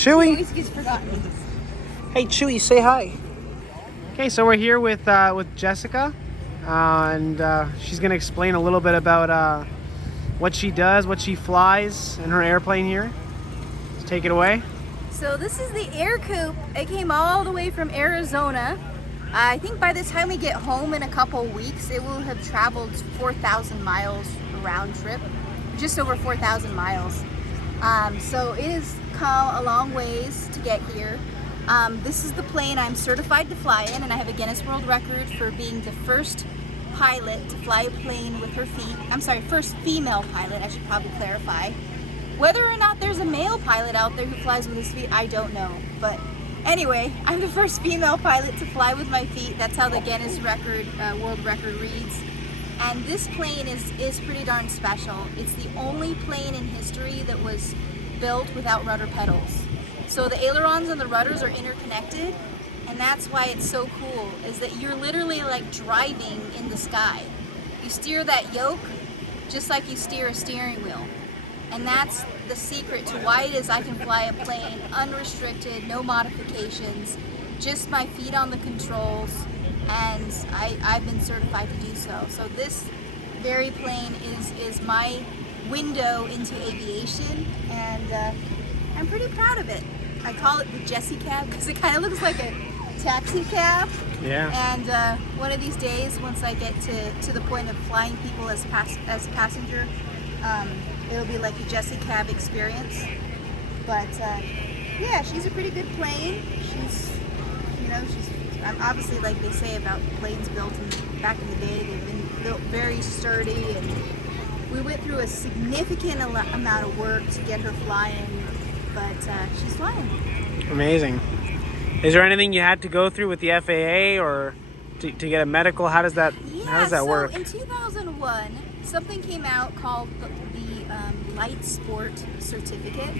Chewy. He always gets forgotten. Hey, Chewy, say hi. Okay, so we're here with Jessica, and she's gonna explain a little bit about what she does, what she flies in her airplane here. Let's take it away. So this is the Ercoupe. It came all the way from Arizona. I think by the time we get home in a couple weeks, it will have traveled 4,000 miles round trip, just over 4,000 miles. So it has come a long ways to get here. This is the plane I'm certified to fly in, and I have a Guinness World Record for being the first pilot to fly a plane with her feet. I'm sorry, first female pilot, I should probably clarify. Whether or not there's a male pilot out there who flies with his feet, I don't know. But anyway, I'm the first female pilot to fly with my feet. That's how the Guinness World Record reads. And this plane is pretty darn special. It's the only plane in history that was built without rudder pedals. So the ailerons and the rudders are interconnected, and that's why it's so cool, is that you're literally like driving in the sky. You steer that yoke just like you steer a steering wheel. And that's the secret to why it is I can fly a plane unrestricted, no modifications, just my feet on the controls, and I've been certified to do so. So this very plane is my window into aviation, and I'm pretty proud of it. I call it the Jessie cab because it kind of looks like a taxi cab. Yeah. And one of these days, once I get to the point of flying people as passenger, it'll be like a Jessie cab experience. But yeah, she's a pretty good plane. She's obviously, like they say about planes built back in the day, they've been built very sturdy, and we went through a significant amount of work to get her flying, but she's flying. Amazing. Is there anything you had to go through with the FAA or to get a medical? How does that work? In 2001, something came out called the Light Sport Certificate,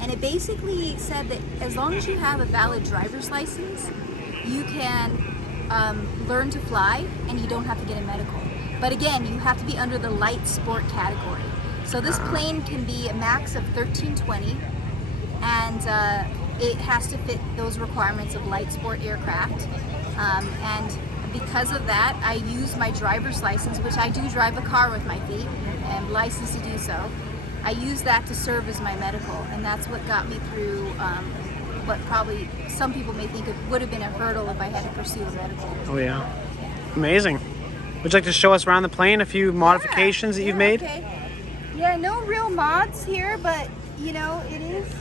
and it basically said that as long as you have a valid driver's license, you can learn to fly and you don't have to get a medical. But again, you have to be under the light sport category. So this plane can be a max of 1320, and it has to fit those requirements of light sport aircraft. And because of that, I use my driver's license, which I do drive a car with my feet, and licensed to do so. I use that to serve as my medical, and that's what got me through what probably some people may think it would have been a hurdle if I had to pursue a medical. Oh yeah. Amazing. Would you like to show us around the plane a few modifications that you've made? Okay. Yeah, no real mods here, but you know, it is.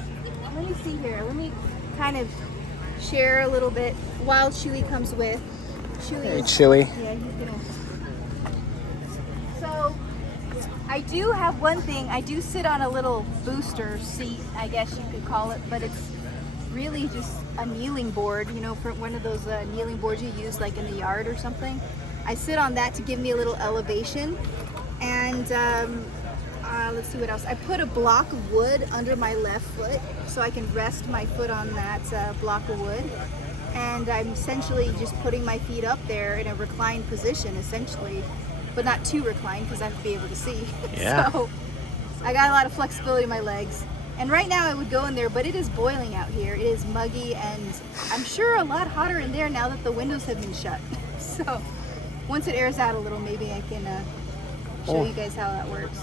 Let me see here. Let me kind of share a little bit while Chewy comes with. Hey, Chewy. Yeah, he's gonna. So, I do have one thing. I do sit on a little booster seat, I guess you could call it, but it's really just a kneeling board, you know, for one of those kneeling boards you use like in the yard or something. I sit on that to give me a little elevation, and let's see what else. I put a block of wood under my left foot so I can rest my foot on that block of wood, and I'm essentially just putting my feet up there in a reclined position, essentially, but not too reclined because I have to be able to see. Yeah. So I got a lot of flexibility in my legs. And right now I would go in there, but it is boiling out here. It is muggy, and I'm sure a lot hotter in there now that the windows have been shut. So once it airs out a little, maybe I can show you guys how that works.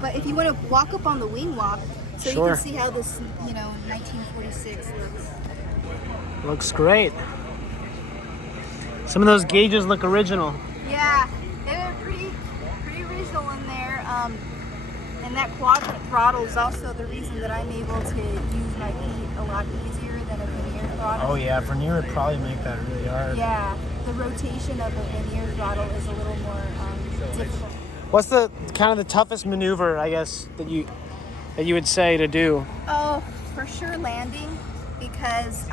But if you want to walk up on the wing walk, so you can see how this, 1946 looks. Looks great. Some of those gauges look original. Yeah, they're pretty original in there. And that quadrant throttle is also the reason that I'm able to use my feet a lot easier than a veneer throttle. Oh yeah, veneer would probably make that really hard. Yeah, the rotation of a veneer throttle is a little more difficult. What's the kind of the toughest maneuver, I guess, that you would say to do? Oh, for sure landing, because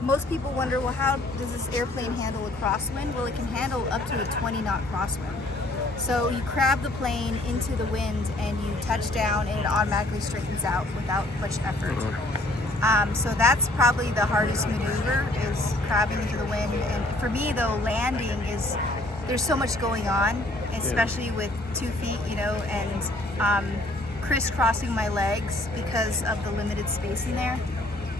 most people wonder, well, how does this airplane handle a crosswind? Well, it can handle up to a 20-knot crosswind. So you crab the plane into the wind and you touch down, and it automatically straightens out without much effort. So that's probably the hardest maneuver, is crabbing into the wind. And for me though, landing is, there's so much going on, especially with 2 feet, and crisscrossing my legs because of the limited space in there.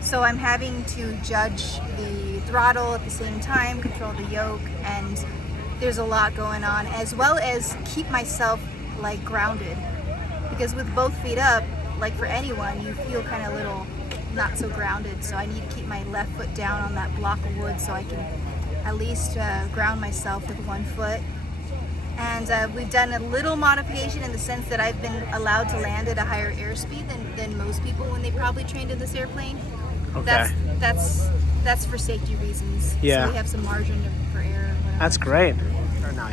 So I'm having to judge the throttle at the same time, control the yoke, and there's a lot going on, as well as keep myself like grounded. Because with both feet up, like for anyone, you feel kind of little not so grounded. So I need to keep my left foot down on that block of wood so I can at least ground myself with one foot. And we've done a little modification in the sense that I've been allowed to land at a higher airspeed than most people when they probably trained in this airplane. Okay. That's for safety reasons. Yeah. So we have some margin for error. Whatever. That's great.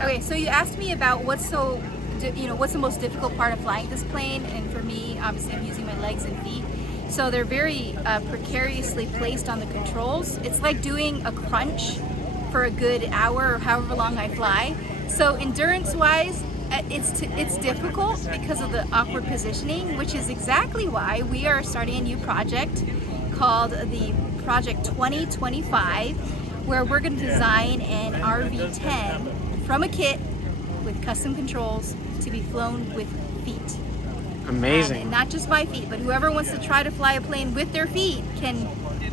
Okay, so you asked me about what's the most difficult part of flying this plane, and for me, obviously, I'm using my legs and feet. So they're very precariously placed on the controls. It's like doing a crunch for a good hour or however long I fly. So endurance-wise, it's difficult because of the awkward positioning, which is exactly why we are starting a new project called the Project 2025, where we're going to design an RV-10 from a kit with custom controls to be flown with feet. Amazing. And not just by feet, but whoever wants to try to fly a plane with their feet can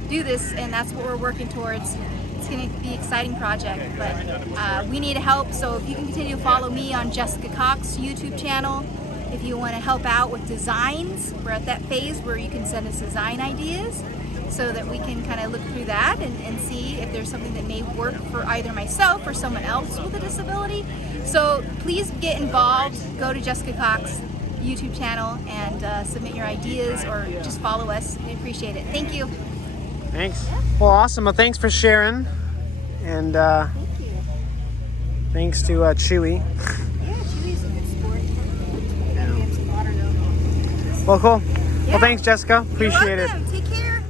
do this, and that's what we're working towards. It's going to be an exciting project, but we need help. So if you can continue to follow me on Jessica Cox YouTube channel, if you want to help out with designs, we're at that phase where you can send us design ideas so that we can kind of look through that and see if there's something that may work for either myself or someone else with a disability. So please get involved. Go to Jessica Cox YouTube channel and submit your ideas or just follow us. We appreciate it. Thank you. Thanks. Well, awesome. Well, thanks for sharing. And Thank you. thanks to Chewy. Yeah, Chewy's a good sport. Gotta get some water though. Well, cool. Yeah. Well, thanks, Jessica. Appreciate You're it. welcome. Take care.